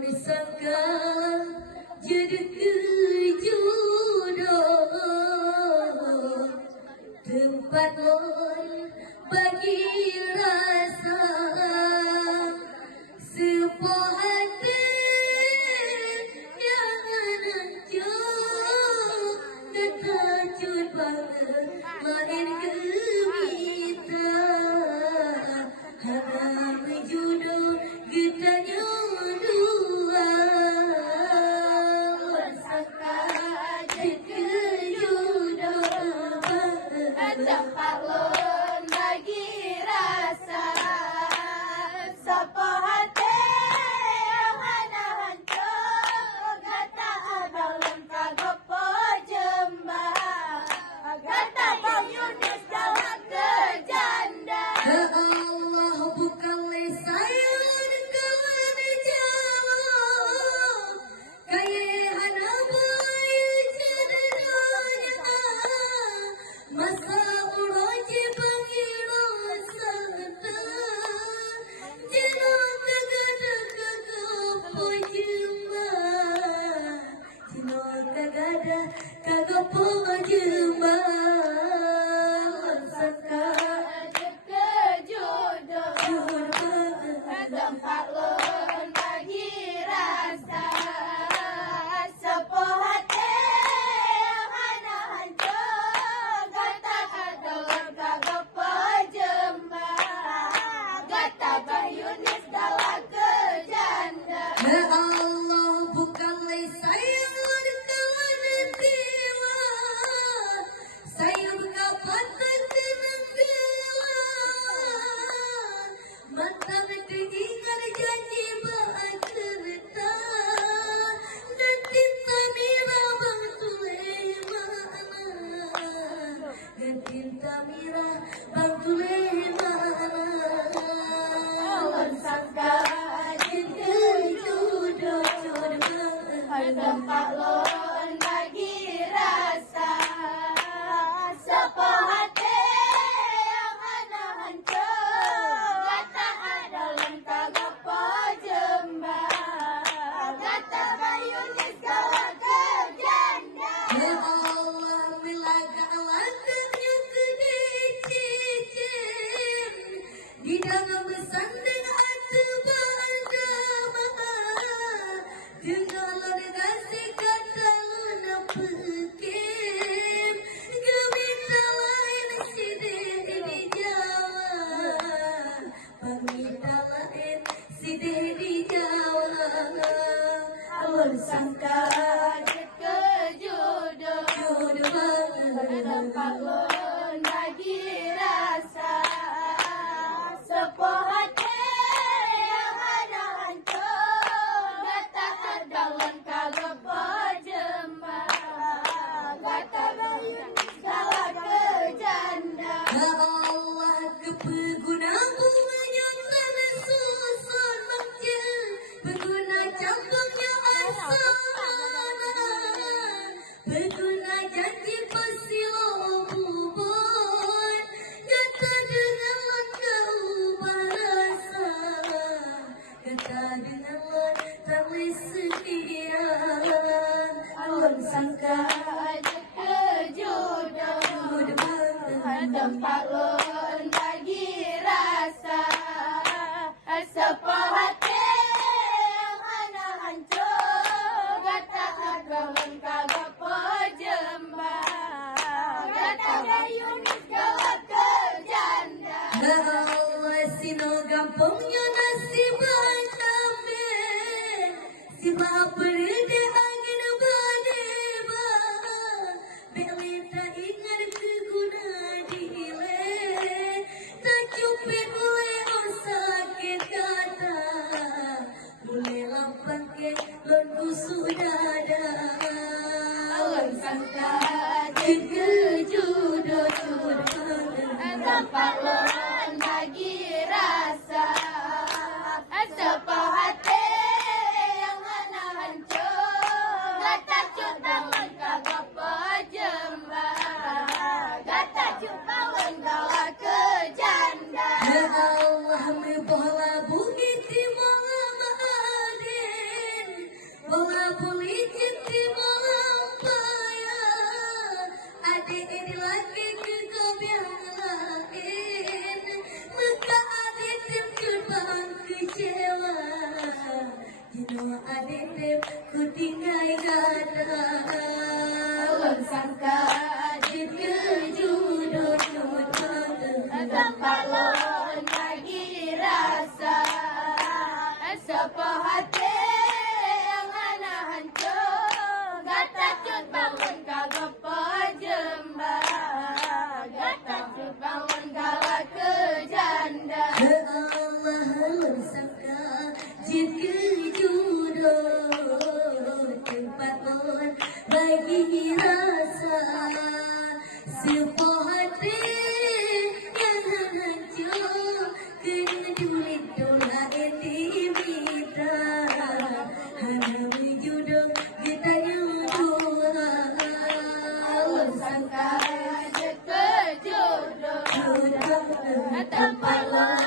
disangka jadi jodoh tempat lon bagi rasa sebuah hati yang hancur ketajud banget lain gemita hana menjodoh getanya dua bersangka jadi jodoh tempat lon bagi rasa sapa hati yang hana hancur gata dalam kagopo jembah gata bayunis dalam kejanda ya Allah bukanlah saya kawan jauh kaya hana bayu cederanya masa uroji pangiro santa jino tegada kagapo jemba jino tegada kagapo jemba saka tempat lon bagi rasa sepo hati yang hana hancur gata dalam kagopo jembah gata bayunis dalam kejanda ya Allah bukanlah saya kawan tiwa saya berkapan terkenang dewa mata mendengar janji bercerita dan cinta mira bang Sulaiman dan cinta mira bang Sulaiman awan sangka cinta jodoh tempat lon bagi rasa sepo hati yang hana hancur gata dalam kagopo jembah gata bayunis dalam kejanda ya Allah milaga langkahnya gede cicim di dalam bersanding hati berdama dengan kasih kata luna pekim gemita lain sidih di Jawa pamita lain sidih di Jawa awan sangka kejodoh tempat lon bagi rasa sepo hati yang hana hancur gata dalam kagopo jembah gata bayunis dalam kejanda ya Allah kepeguna bunganya tanah susun makjid peguna cabangnya asalan peguna janji pesilo bubon kata dengan langkah barasa kata dengan langkah sendirian awan sangka kejodoh tempat lon bagi rasa sepo hati yang hana hancur gata dalam kagopo jembah gata bayunis dalam kejanda ya Allah sino gampangnya nasib cabe si berde angin badeba belita ingat keguna dile tak cupet oleh sakit kata boleh lampang ke lonku sudada awan sangka jodoh tempat lon bagi rasa sepo hati yang hana hancur Jino aditip ku tinggal gada. Ulun sangka Ajit kejudut tempat lon bagi rasa sepo hati yang anak hancur gata cut bangun kagak pejembah gata cut bangun kagak ke janda Allah halus sangka jit kejudut tempat lon bagi rasa sebuah hati yang hancur kena duit dola etimita hanya wujuduk kita nyudua ulun sangka jet kejudut tempat lon